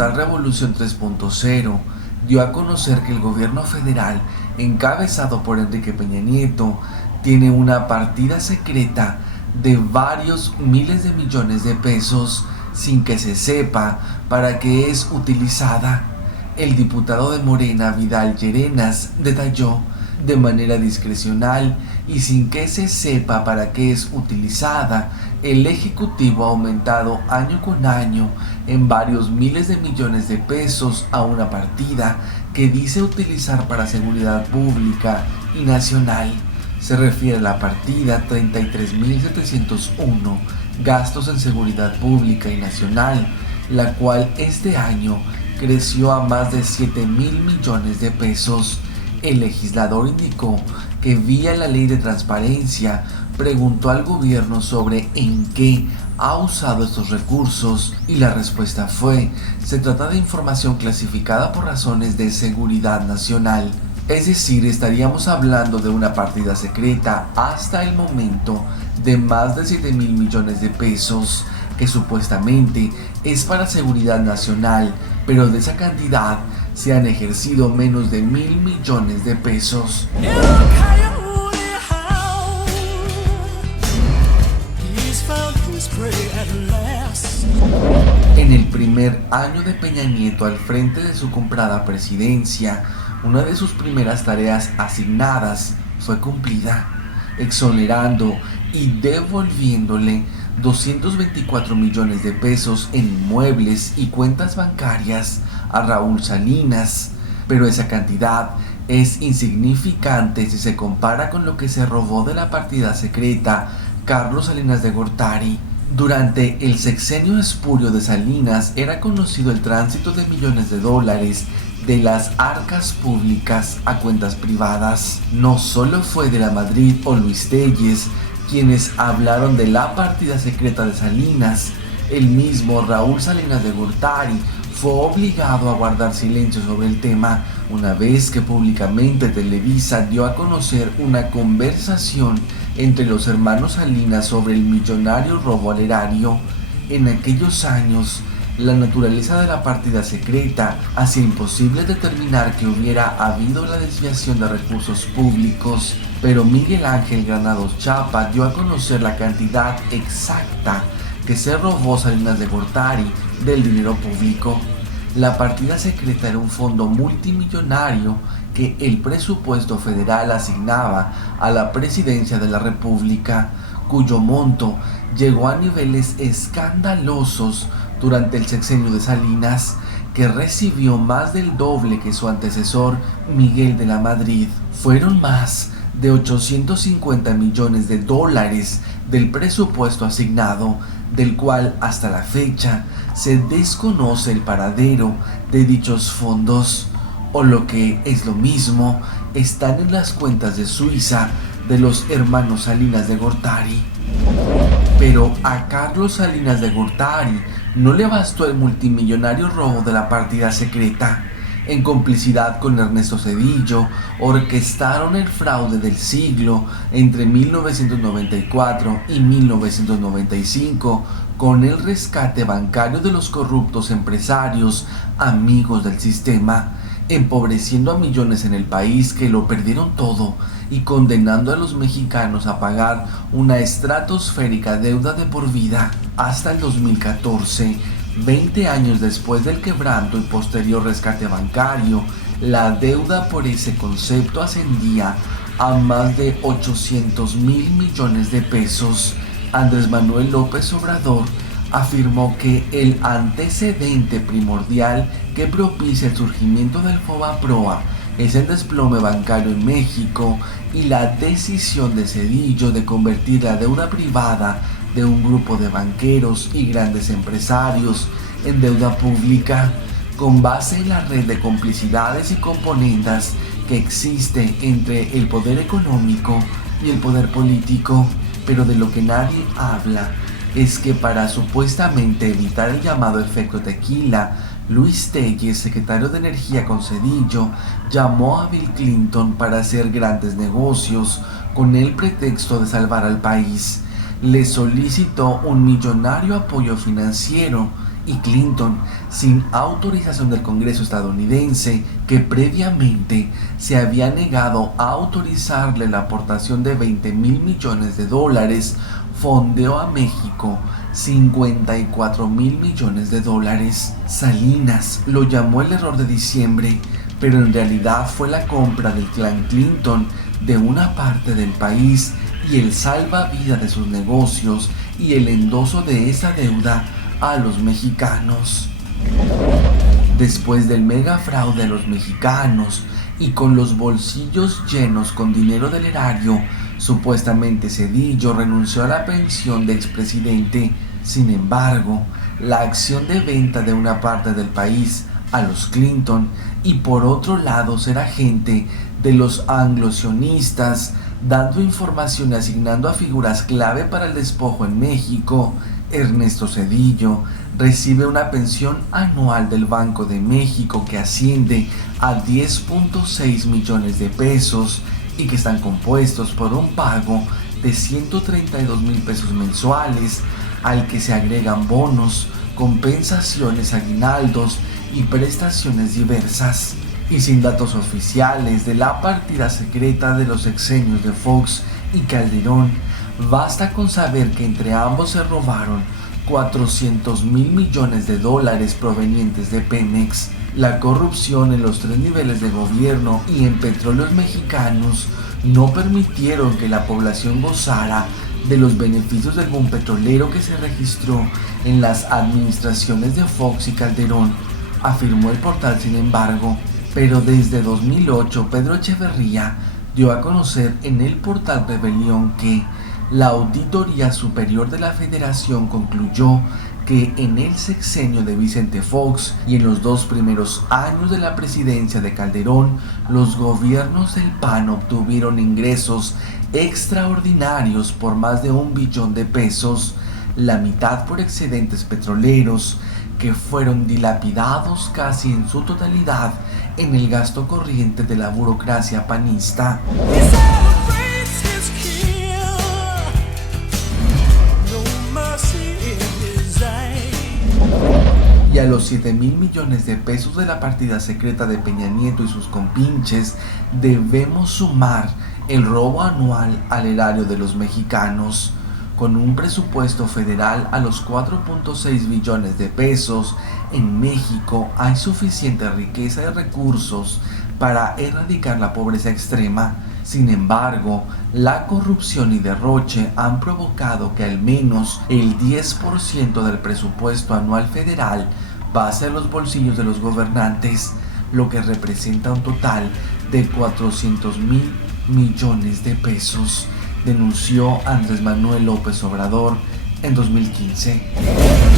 portal Revolución 3.0 dio a conocer que el gobierno federal, encabezado por Enrique Peña Nieto, tiene una partida secreta de varios miles de millones de pesos sin que se sepa para qué es utilizada. El diputado de Morena, Vidal Llerenas, detalló de manera discrecional y sin que se sepa para qué es utilizada, el Ejecutivo ha aumentado año con año en varios miles de millones de pesos a una partida que dice utilizar para seguridad pública y nacional. Se refiere a la partida 33.701, gastos en seguridad pública y nacional, la cual este año creció a más de 7.000 millones de pesos. El legislador indicó que vía la ley de transparencia preguntó al gobierno sobre en qué ha usado estos recursos y la respuesta fue: se trata de información clasificada por razones de seguridad nacional. Es decir, estaríamos hablando de una partida secreta hasta el momento de más de 7.000 millones de pesos que supuestamente es para seguridad nacional, pero de esa cantidad se han ejercido menos de 1.000 millones de pesos. En el primer año de Peña Nieto al frente de su comprada presidencia, una de sus primeras tareas asignadas fue cumplida, exonerando y devolviéndole 224 millones de pesos en inmuebles y cuentas bancarias a Raúl Salinas, pero esa cantidad es insignificante si se compara con lo que se robó de la partida secreta Carlos Salinas de Gortari. Durante el sexenio espurio de Salinas era conocido el tránsito de millones de dólares de las arcas públicas a cuentas privadas. No solo fue de la Madrid o Luis Telles quienes hablaron de la partida secreta de Salinas, el mismo Raúl Salinas de Gortari fue obligado a guardar silencio sobre el tema una vez que públicamente Televisa dio a conocer una conversación entre los hermanos Salinas sobre el millonario robo al erario. En aquellos años, la naturaleza de la partida secreta hacía imposible determinar que hubiera habido la desviación de recursos públicos, pero Miguel Ángel Granados Chapa dio a conocer la cantidad exacta que se robó Salinas de Gortari del dinero público. La partida secreta era un fondo multimillonario que el presupuesto federal asignaba a la presidencia de la República, cuyo monto llegó a niveles escandalosos durante el sexenio de Salinas, que recibió más del doble que su antecesor Miguel de la Madrid. Fueron más de 850 millones de dólares del presupuesto asignado, del cual hasta la fecha se desconoce el paradero de dichos fondos, o lo que es lo mismo, están en las cuentas de Suiza de los hermanos Salinas de Gortari. Pero a Carlos Salinas de Gortari no le bastó el multimillonario robo de la partida secreta. En complicidad con Ernesto Zedillo, orquestaron el fraude del siglo entre 1994 y 1995 con el rescate bancario de los corruptos empresarios amigos del sistema, empobreciendo a millones en el país que lo perdieron todo y condenando a los mexicanos a pagar una estratosférica deuda de por vida. Hasta el 2014, 20 años después del quebranto y posterior rescate bancario, la deuda por ese concepto ascendía a más de 800.000 millones de pesos. Andrés Manuel López Obrador afirmó que el antecedente primordial que propicia el surgimiento del FOBAPROA es el desplome bancario en México y la decisión de Zedillo de convertir la deuda privada de un grupo de banqueros y grandes empresarios en deuda pública, con base en la red de complicidades y componendas que existe entre el poder económico y el poder político. Pero de lo que nadie habla es que para supuestamente evitar el llamado efecto tequila, Luis Telles, secretario de Energía con Zedillo, llamó a Bill Clinton para hacer grandes negocios con el pretexto de salvar al país. Le solicitó un millonario apoyo financiero y Clinton, sin autorización del Congreso estadounidense, que previamente se había negado a autorizarle la aportación de $20,000 millones, fondeó a México $54,000 millones. Salinas lo llamó el error de diciembre, pero en realidad fue la compra del clan Clinton de una parte del país y el salvavidas de sus negocios y el endoso de esa deuda a los mexicanos. Después del mega fraude a los mexicanos y con los bolsillos llenos con dinero del erario, supuestamente Zedillo renunció a la pensión de expresidente. Sin embargo, la acción de venta de una parte del país a los Clinton y por otro lado ser agente de los anglo-sionistas, dando información y asignando a figuras clave para el despojo en México, Ernesto Zedillo recibe una pensión anual del Banco de México que asciende a 10.6 millones de pesos y que están compuestos por un pago de 132,000 pesos mensuales, al que se agregan bonos, compensaciones, aguinaldos y prestaciones diversas. Y sin datos oficiales de la partida secreta de los sexenios de Fox y Calderón, basta con saber que entre ambos se robaron $400,000 millones provenientes de Pemex. La corrupción en los 3 niveles de gobierno y en Petróleos Mexicanos no permitieron que la población gozara de los beneficios del boom petrolero que se registró en las administraciones de Fox y Calderón, afirmó el portal. Sin embargo, pero desde 2008 Pedro Echeverría dio a conocer en el portal Rebelión que la Auditoría Superior de la Federación concluyó que en el sexenio de Vicente Fox y en los 2 primeros años de la presidencia de Calderón, los gobiernos del PAN obtuvieron ingresos extraordinarios por más de $1 billón, la mitad por excedentes petroleros, que fueron dilapidados casi en su totalidad en el gasto corriente de la burocracia panista. Y a los 7,000 millones de pesos de la partida secreta de Peña Nieto y sus compinches debemos sumar el robo anual al erario de los mexicanos. Con un presupuesto federal a los 4.6 billones de pesos, en México hay suficiente riqueza y recursos para erradicar la pobreza extrema. Sin embargo, la corrupción y derroche han provocado que al menos el 10% del presupuesto anual federal pase a los bolsillos de los gobernantes, lo que representa un total de 400,000 millones de pesos, denunció Andrés Manuel López Obrador en 2015.